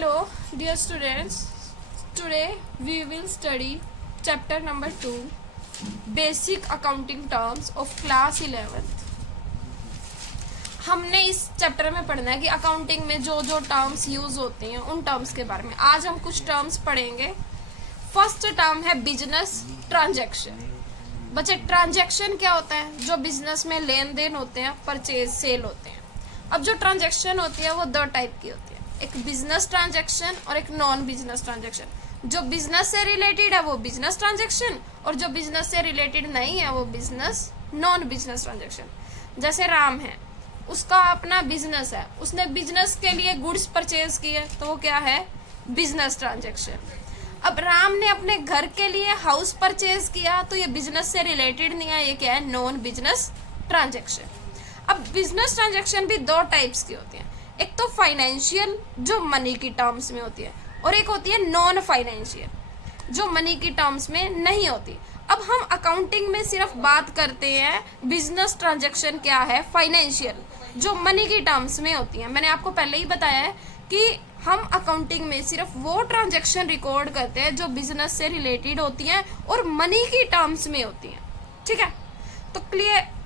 Hello, dear students. Today we will study chapter number 2, Basic Accounting Terms of Class 11th. हमने इस chapter में पढ़ना है कि अकाउंटिंग में जो जो टर्म्स यूज होते हैं उन टर्म्स के बारे में। आज हम कुछ टर्म्स पढ़ेंगे। फर्स्ट टर्म है बिजनेस ट्रांजैक्शन। बच्चे, ट्रांजैक्शन क्या होता है? जो बिजनेस में लेन देन होते हैं, परचेज सेल होते हैं। अब जो ट्रांजैक्शन होती है वो दो टाइप की होती है, एक बिजनेस ट्रांजैक्शन और एक नॉन बिजनेस ट्रांजैक्शन। जो बिजनेस से रिलेटेड है वो बिजनेस ट्रांजैक्शन, और जो बिजनेस से रिलेटेड नहीं है वो बिजनेस नॉन बिजनेस ट्रांजैक्शन। जैसे राम है, उसका अपना बिजनेस है, उसने बिजनेस के लिए गुड्स परचेज किए तो वो क्या है? Business transaction. अब राम ने अपने घर के लिए हाउस परचेज किया तो ये बिजनेस से रिलेटेड नहीं है, ये क्या है? Non business transaction. अब बिजनेस ट्रांजैक्शन भी दो टाइप्स की होती हैं, एक तो फाइनेंशियल जो मनी की टर्म्स में होती है, और एक होती है नॉन फाइनेंशियल जो मनी की टर्म्स में नहीं होती। अब हम अकाउंटिंग में सिर्फ बात करते हैं बिजनेस ट्रांजैक्शन क्या है, फाइनेंशियल जो मनी की टर्म्स में होती है। मैंने आपको पहले ही बताया है कि हम अकाउंटिंग में सिर्फ वो ट्रांजैक्शन रिकॉर्ड करते हैं जो बिजनेस से रिलेटेड होती हैं और मनी की टर्म्स में होती हैं। ठीक है, तो clear?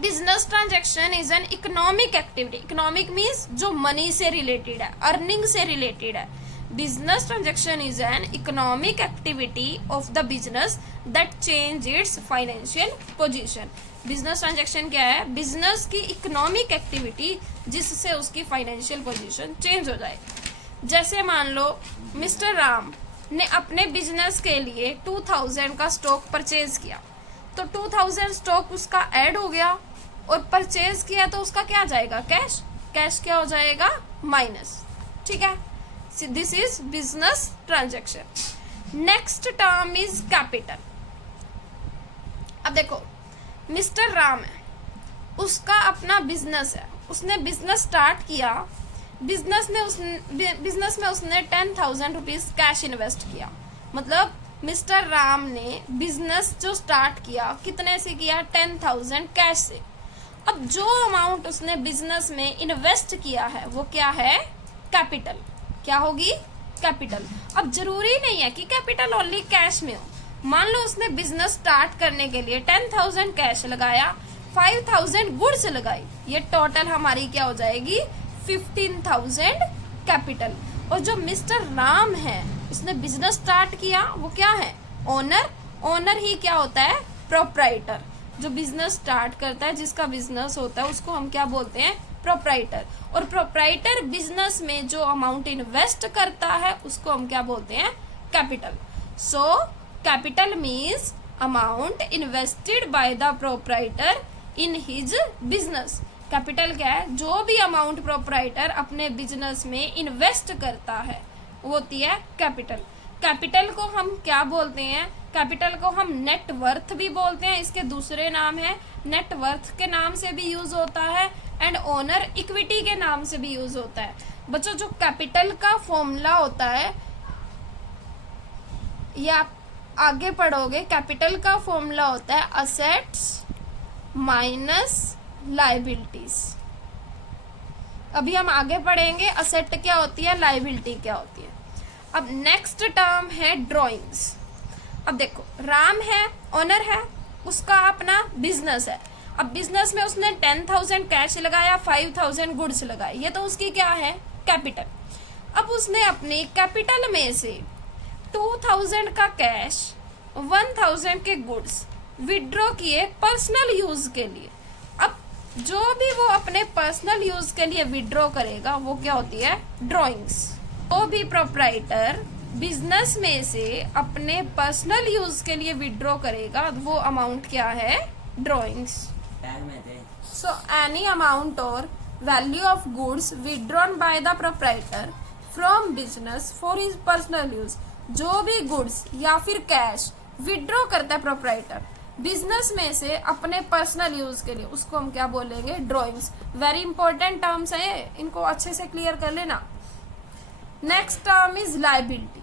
Business transaction is an economic activity. Economic means जो मनी से रिलेटेड है, अर्निंग से रिलेटेड है। Business transaction is an economic activity of the business that change it's financial position. Business transaction क्या है? बिजनेस की इकोनॉमिक एक्टिविटी जिससे उसकी फाइनेंशियल पोजीशन चेंज हो जाए। जैसे मान लो मिस्टर राम ने अपने बिजनेस के लिए 2000 का स्टॉक परचेज किया, तो 2000 स्टॉक उसका ऐड हो गया, और परचेज किया तो उसका क्या जाएगा? कैश। कैश क्या हो जाएगा? माइनस। ठीक है, this is business transaction. Next term is capital. अब देखो, मिस्टर राम है, उसका अपना बिजनेस है, उसने बिजनेस स्टार्ट किया, बिजनेस में उसने 10,000 रुपीज कैश इन्वेस्ट किया। मतलब मिस्टर राम ने बिजनेस जो स्टार्ट किया कितने से किया? 10,000 कैश से। अब जो अमाउंट उसने बिजनेस में इन्वेस्ट किया है वो क्या है? कैपिटल। क्या होगी? कैपिटल। अब जरूरी नहीं है कि कैपिटल ओनली कैश में हो। मान लो उसने बिजनेस स्टार्ट करने के लिए 10,000 कैश लगाया, 5,000 गुड्स लगाई, ये टोटल हमारी क्या हो जाएगी? 15,000 कैपिटल। और जो मिस्टर राम है, उसने बिजनेस स्टार्ट किया, वो क्या है? ओनर। ओनर ही क्या होता है? प्रोप्राइटर। जो बिजनेस स्टार्ट करता है, जिसका बिजनेस होता है, उसको हम क्या बोलते हैं? प्रोप्राइटर। और प्रोप्राइटर बिजनेस में जो अमाउंट इन्वेस्ट करता है उसको हम क्या बोलते हैं? Capital. So capital means amount invested by the proprietor in his business. Capital क्या है? जो भी अमाउंट प्रोप्राइटर अपने बिजनेस में इन्वेस्ट करता है वो होती है कैपिटल। कैपिटल को हम क्या बोलते हैं? कैपिटल को हम नेट वर्थ भी बोलते हैं, इसके दूसरे नाम है नेट वर्थ के नाम से भी यूज होता है, एंड ओनर इक्विटी के नाम से भी यूज होता है। बच्चों, जो कैपिटल का फॉर्मूला होता है, ये आप आगे पढ़ोगे, कैपिटल का फॉर्मूला होता है असेट्स माइनस लायबिलिटीज। अभी हम आगे पढ़ेंगे असेट क्या होती है, लायबिलिटी क्या होती है। अब नेक्स्ट टर्म है ड्राइंग्स। अब देखो, राम है, ओनर है, उसका अपना बिजनेस है। अब बिजनेस में उसने 10,000 कैश लगाया, 5,000 गुड्स लगाए, ये तो उसकी क्या है? कैपिटल। अब उसने अपनी कैपिटल में से 2,000 का कैश, 1,000 के गुड्स विड्रॉ किए पर्सनल यूज के लिए। अब जो भी वो अपने पर्सनल यूज के लिए विड्रॉ करेगा वो क्या होती है? ड्राइंग्स। वो भी प्रोप्राइटर बिजनेस में से अपने पर्सनल यूज के लिए विड्रॉ करेगा, वो अमाउंट क्या है? ड्राइंग्स। सो एनी अमाउंट और value of goods withdrawn by the proprietor from business for his personal use. जो भी गुड्स या फिर कैश विड्रॉ करता है प्रोप्राइटर बिजनेस में से अपने पर्सनल यूज के लिए, उसको हम क्या बोलेंगे? ड्राइंग्स। वेरी इंपॉर्टेंट टर्म्स है, इनको अच्छे से क्लियर कर लेना। Next term is liability.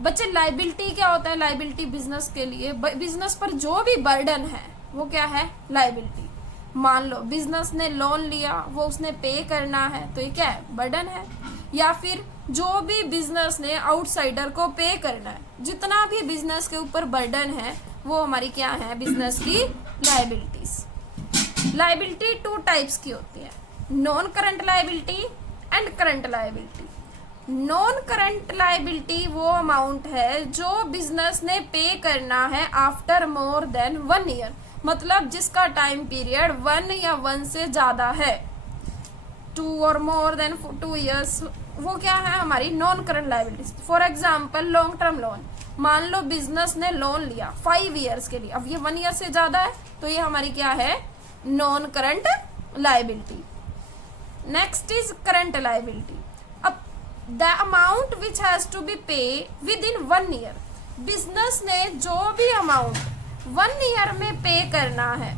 बच्चे, लायबिलिटी क्या होता है? लायबिलिटी बिजनेस के लिए, बिजनेस पर जो भी बर्डन है वो क्या है? लायबिलिटी। मान लो बिजनेस ने लोन लिया, वो उसने पे करना है, तो ये क्या है? बर्डन है। या फिर जो भी बिजनेस ने आउटसाइडर को पे करना है, जितना भी बिजनेस के ऊपर बर्डन है वो हमारी क्या है, बिजनेस की लायबिलिटीज। लायबिलिटी 2 टाइप्स की होती है, non current liability and current liability. Non current liability वो अमाउंट है जो बिजनेस ने पे करना है आफ्टर मोर देन 1 ईयर, मतलब जिसका टाइम पीरियड 1 या 1 से ज्यादा है, 2 और मोर देन 2 ईयर्स, वो क्या है हमारी non current liabilities. For example long term loan, मान लो बिजनेस ने लोन लिया 5 ईयर्स के लिए, अब ये 1 ईयर से ज्यादा है तो ये हमारी क्या है, non current liability. Next is current liability. अब the amount which has to be pay within 1 year, business ने जो भी अमाउंट 1 ईयर में पे करना है,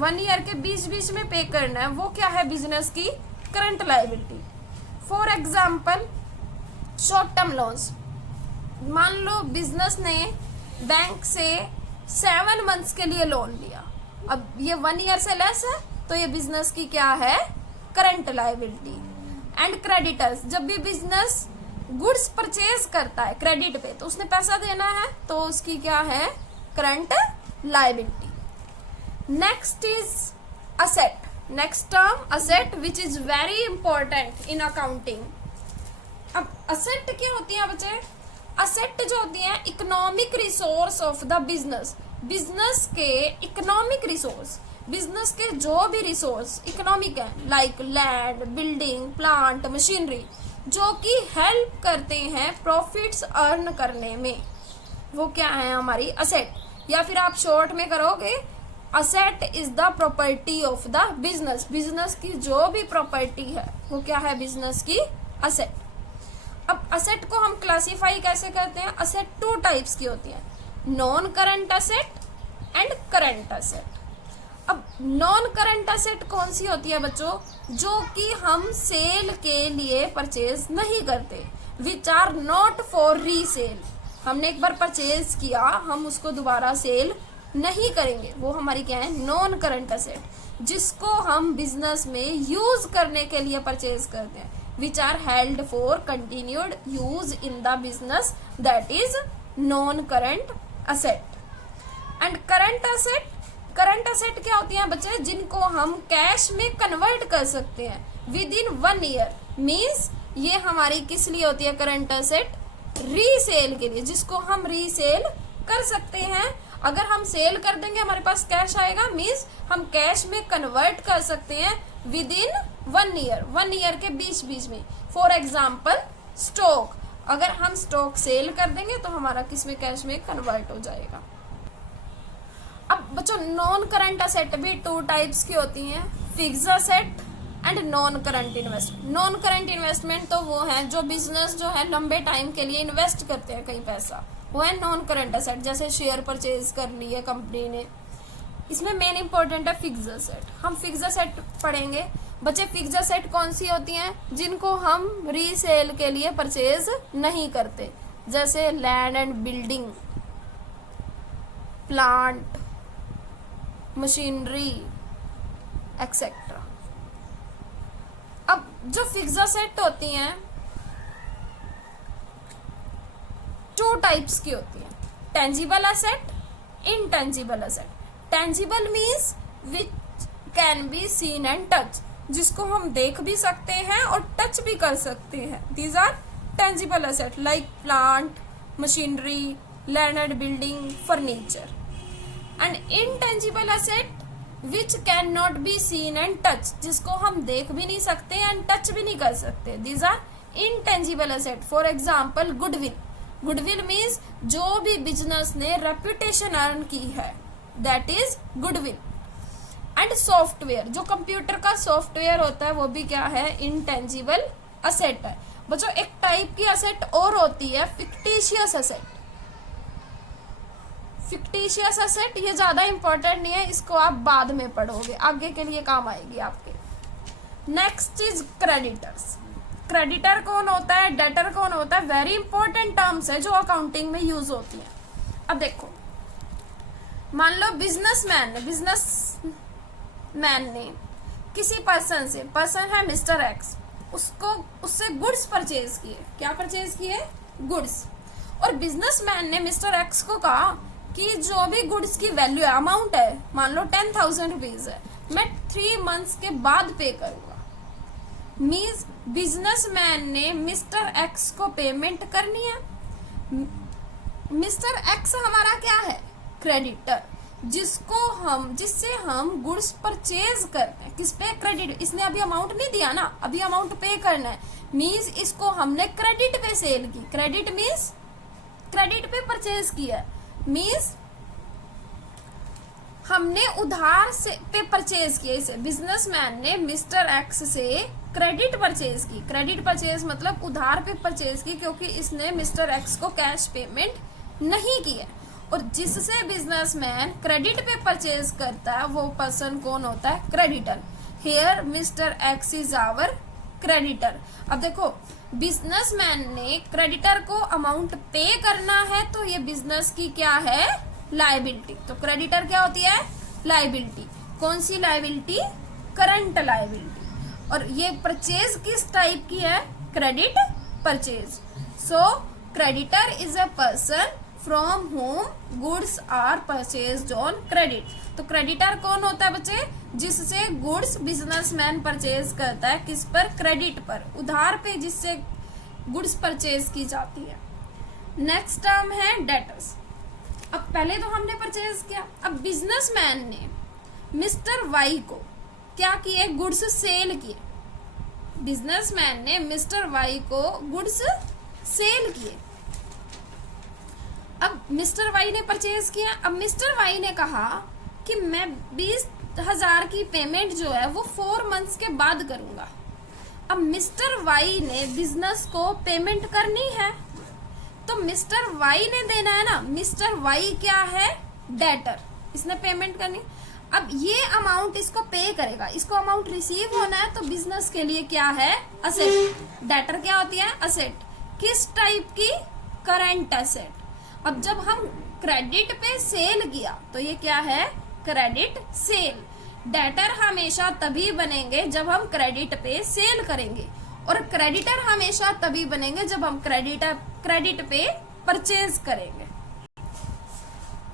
1 ईयर के बीच बीच में पे करना है, वो क्या है, बिजनेस की current liability. For example short term loans, मान लो बिजनेस ने बैंक से 7 मंथ्स के लिए लोन लिया, अब ये 1 ईयर से लेस है तो ये बिजनेस की क्या है, करंट लायबिलिटी। एंड क्रेडिटर्स, जब भी बिजनेस गुड्स परचेज करता है क्रेडिट पे तो उसने पैसा देना है तो उसकी क्या है, current liability. Next is asset. Next term asset which is very important in accounting. अब असेट क्या होती है बच्चे, असेट जो होती है economic resource of the business, business के इकोनॉमिक रिसोर्स, बिजनेस के जो भी रिसोर्स इकोनॉमिक है, like land, building, plant, machinery, जो कि हेल्प करते हैं प्रॉफिट्स अर्न करने में, वो क्या है हमारी असेट। या फिर आप शॉर्ट में करोगे, asset is the property of the business, business की जो भी प्रॉपर्टी है वो क्या है, बिजनेस की असेट। अब असेट को हम क्लासिफाई कैसे करते हैं, असेट 2 टाइप्स की होती है, non current asset and current asset. अब नॉन करंट असेट कौन सी होती है बच्चों, जो कि हम सेल के लिए परचेज नहीं करते, which are not for resale. हमने एक बार परचेज किया, हम उसको दोबारा सेल नहीं करेंगे, वो हमारी क्या है, नॉन करंट असेट, जिसको हम बिजनेस में यूज करने के लिए परचेज करते हैं, which are held for continued use in the business, that is non-current asset. And current asset क्या होती है बच्चे, जिनको हम कैश में कन्वर्ट कर सकते हैं विद इन 1 ईयर, मीन्स ये हमारी किस लिए होती है करंट असेट, रीसेल के लिए, जिसको हम रीसेल कर सकते हैं। अगर हम सेल कर देंगे हमारे पास कैश आएगा, मीन्स हम कैश में कन्वर्ट कर सकते हैं विद इन 1 ईयर, 1 ईयर के बीच बीच में। फॉर एग्जाम्पल स्टॉक, अगर हम स्टॉक सेल कर देंगे तो हमारा किस में, कैश में कन्वर्ट हो जाएगा। अब बच्चों नॉन करंट असेट भी 2 टाइप्स की होती हैं, fix asset and non current investment. Non current investment तो वो है जो बिजनेस जो है लंबे टाइम के लिए इन्वेस्ट करते हैं कहीं पैसा, वो है नॉन करंट असेट, जैसे शेयर परचेज कर ली है कंपनी ने। इसमें मेन इंपॉर्टेंट है फिक्स असेट। हम फिक्स असेट पढ़ेंगे बच्चे। फिक्स असेट कौन सी होती हैं, जिनको हम रीसेल के लिए परचेज नहीं करते, जैसे land and building, plant, machinery etcetera. अब जो फिक्स असेट होती हैं 2 टाइप्स की होती है, tangible asset, intangible asset. Tangible means which can be seen and touch, जिसको हम देख भी सकते हैं और टच भी कर सकते हैं, these are tangible asset like plant, machinery, land and building, furniture. And intangible asset which can not be seen and touch, जिसको हम देख भी नहीं सकते एंड टच भी नहीं कर सकते, these are intangible asset. For example goodwill, goodwill means जो भी बिजनेस ने रेपुटेशन अर्न की है, that is goodwill. And software, जो कंप्यूटर का सॉफ्टवेयर होता है वो भी क्या है, इनटेंजिबल असेट है। बच्चों एक टाइप की असेट और होती है फिक्टिशियस असेट। फिक्टिशियस असेट ये ज्यादा इंपॉर्टेंट नहीं है, इसको आप बाद में पढ़ोगे, आगे के लिए काम आएगी आपके। Next is creditors. क्रेडिटर कौन होता है, डेटर कौन होता है, वेरी इंपॉर्टेंट टर्म्स है जो अकाउंटिंग में यूज होती है। अब देखो मान लो बिजनेसमैन ने किसी पर्सन से, पर्सन है मिस्टर एक्स, उसको उससे गुड्स परचेज किए। क्या परचेज किए? गुड्स। और बिजनेसमैन ने मिस्टर एक्स को कहा कि जो भी गुड्स की वैल्यू है, अमाउंट है, मान लो 10,000 रुपीज है, मैं 3 मंथ्स के बाद पे करूंगा। मीन्स बिजनेसमैन ने मिस्टर एक्स को पेमेंट करनी है। मिस्टर एक्स हमारा क्या है? क्रेडिटर, जिससे हम गुड्स परचेज करते हैं। किस पे? क्रेडिट। इसने अभी अमाउंट नहीं दिया ना, अभी अमाउंट पे करना है। मीन्स इसको हमने क्रेडिट पे सेल की। क्रेडिट मीन्स क्रेडिट पे परचेज किया। मीन्स हमने उधार से पे परचेज किया। इसे बिजनेसमैन ने मिस्टर एक्स से क्रेडिट परचेज की। क्रेडिट परचेज मतलब उधार पे परचेज की, क्योंकि इसने मिस्टर एक्स को कैश पेमेंट नहीं किया। और जिससे बिजनेसमैन क्रेडिट पे परचेज करता है वो पर्सन कौन होता है? Creditor. Here mister X is our creditor. अब देखो, बिजनेसमैन ने क्रेडिटर को अमाउंट पे करना है, तो ये बिजनेस की क्या है? लायबिलिटी। तो क्रेडिटर क्या होती है? लायबिलिटी। कौन सी लायबिलिटी? Current liability. और ये परचेज किस टाइप की है? Credit purchase. So creditor is a person from whom goods are purchased on credit. तो क्रेडिटर कौन होता है बच्चे? जिससे गुड्स बिजनेसमैन परचेज करता है। किस पर? क्रेडिट पर, उधार पे जिससे गुड्स परचेज की जाती है। नेक्स्ट टर्म है डेटर्स। अब पहले तो हमने परचेज किया, अब बिजनेसमैन ने मिस्टर वाई को क्या किए? गुड्स सेल किए। बिजनेसमैन ने मिस्टर वाई को गुड्स सेल किए। अब मिस्टर वाई ने परचेज किया। अब मिस्टर वाई ने कहा कि मैं 20,000 की पेमेंट जो है वो 4 मंथ्स के बाद करूंगा। अब मिस्टर वाई ने बिजनेस को पेमेंट करनी है, तो मिस्टर वाई ने देना है ना। मिस्टर वाई क्या है? डेटर। इसने पेमेंट करनी। अब ये अमाउंट इसको पे करेगा, इसको अमाउंट रिसीव होना है, तो बिजनेस के लिए क्या है? असेट। डेटर क्या होती है? असेट। किस टाइप की? Current asset. अब जब हम क्रेडिट पे सेल किया तो ये क्या है? Credit sale. डेटर हमेशा तभी बनेंगे जब हम क्रेडिट पे सेल करेंगे, और क्रेडिटर हमेशा तभी बनेंगे जब हम क्रेडिट पे परचेज करेंगे।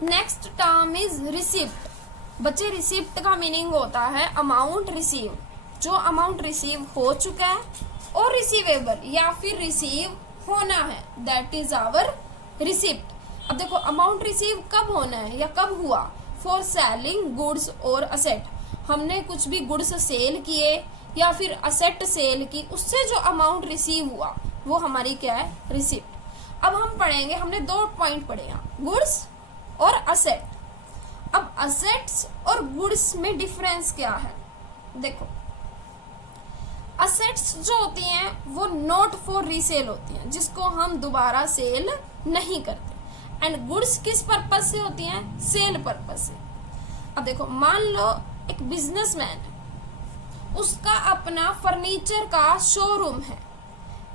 Next term is receipt. बच्चे, रिसिप्ट का मीनिंग होता है अमाउंट रिसीव। जो अमाउंट रिसीव हो चुका है और रिसीवेबल या फिर रिसीव होना है, दैट इज आवर रिसिप्ट। अब देखो, अमाउंट रिसीव कब होना है या कब हुआ? फॉर सेलिंग गुड्स और असेट। हमने कुछ भी गुड्स सेल किए या फिर असेट सेल की, उससे जो अमाउंट रिसीव हुआ वो हमारी क्या है? रिसिप्ट। अब हम पढ़ेंगे, हमने 2 पॉइंट पढ़े हैं, गुड्स और असेट। अब असेट्स और गुड्स में डिफरेंस क्या है? देखो, असेट्स जो होती हैं वो नॉट फॉर रीसेल होती हैं, जिसको हम दोबारा सेल नहीं करते। एंड गुड्स किस पर्पज से होती हैं? सेल पर्पज से। अब देखो, मान लो एक बिजनेसमैन है, उसका अपना फर्नीचर का शोरूम है।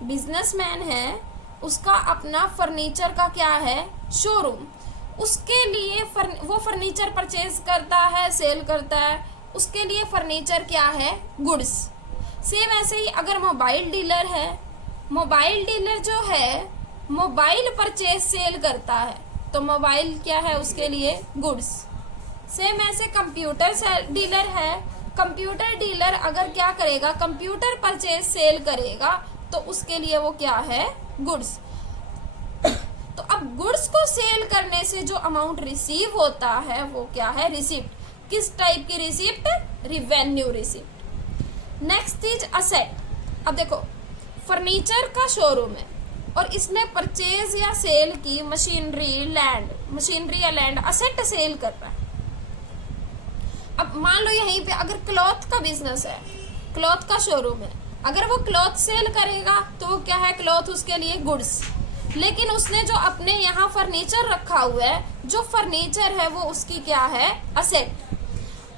बिजनेसमैन है, उसका अपना फर्नीचर का क्या है? शोरूम। उसके लिए वो फर्नीचर परचेज करता है, सेल करता है। उसके लिए फर्नीचर क्या है? गुड्स। सेम ऐसे ही अगर मोबाइल डीलर है, मोबाइल डीलर जो है मोबाइल परचेज सेल करता है, तो मोबाइल क्या है? उसके लिए गुड्स। सेम ऐसे कंप्यूटर डीलर है, कंप्यूटर डीलर अगर क्या करेगा? कंप्यूटर परचेज सेल करेगा, तो उसके लिए वो क्या है? गुड्स। तो अब गुड्स को सेल करने से जो अमाउंट रिसीव होता है वो क्या है? रिसिप्ट। किस टाइप की receipt? Revenue receipt. Next is asset. अब देखो, फर्नीचर का शोरूम है और इसने परचेज या सेल की मशीनरी या लैंड असेट सेल कर रहा है। अब मान लो यहीं पे अगर क्लॉथ का बिजनेस है, क्लॉथ का शोरूम है, अगर वो क्लॉथ सेल करेगा तो वो क्या है? क्लॉथ उसके लिए गुड्स। लेकिन उसने जो अपने यहाँ फर्नीचर रखा हुआ है, जो फर्नीचर है वो उसकी क्या है? असेट।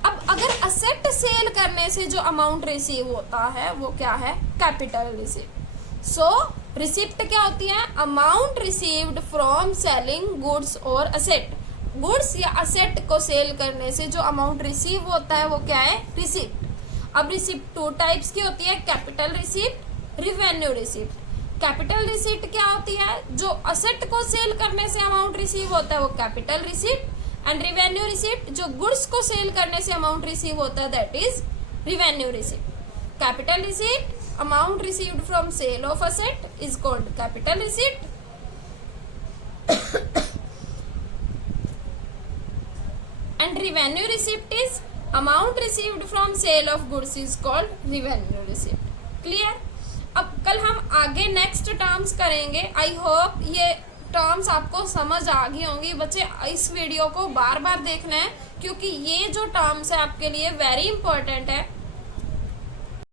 अब अगर असेट सेल करने से जो अमाउंट रिसीव होता है वो क्या है? Capital receive. सो रिसिप्ट क्या होती है? Amount received from selling goods और असेट। गुड्स या असेट को सेल करने से जो अमाउंट रिसीव होता है वो क्या है? रिसिप्ट। अब रिसिप्ट 2 टाइप्स की होती है, capital receipt revenue receipt. Capital receipt क्या होती है, जो असेट को सेल करने से अमाउंट रिसीव होता है वो capital receipt, and revenue receipt जो गुड्स को सेल करने से अमाउंट रिसीव होता है that is revenue receipt. Capital receipt amount received from sale of asset is called capital receipt, and revenue receipt is amount received from sale of goods is called revenue receipt. Clear? अब कल हम आगे next terms करेंगे। I hope ये terms आपको समझ आ गई होंगी बच्चे। इस वीडियो को बार बार देखना है क्योंकि ये जो टर्म्स है आपके लिए वेरी इंपॉर्टेंट है।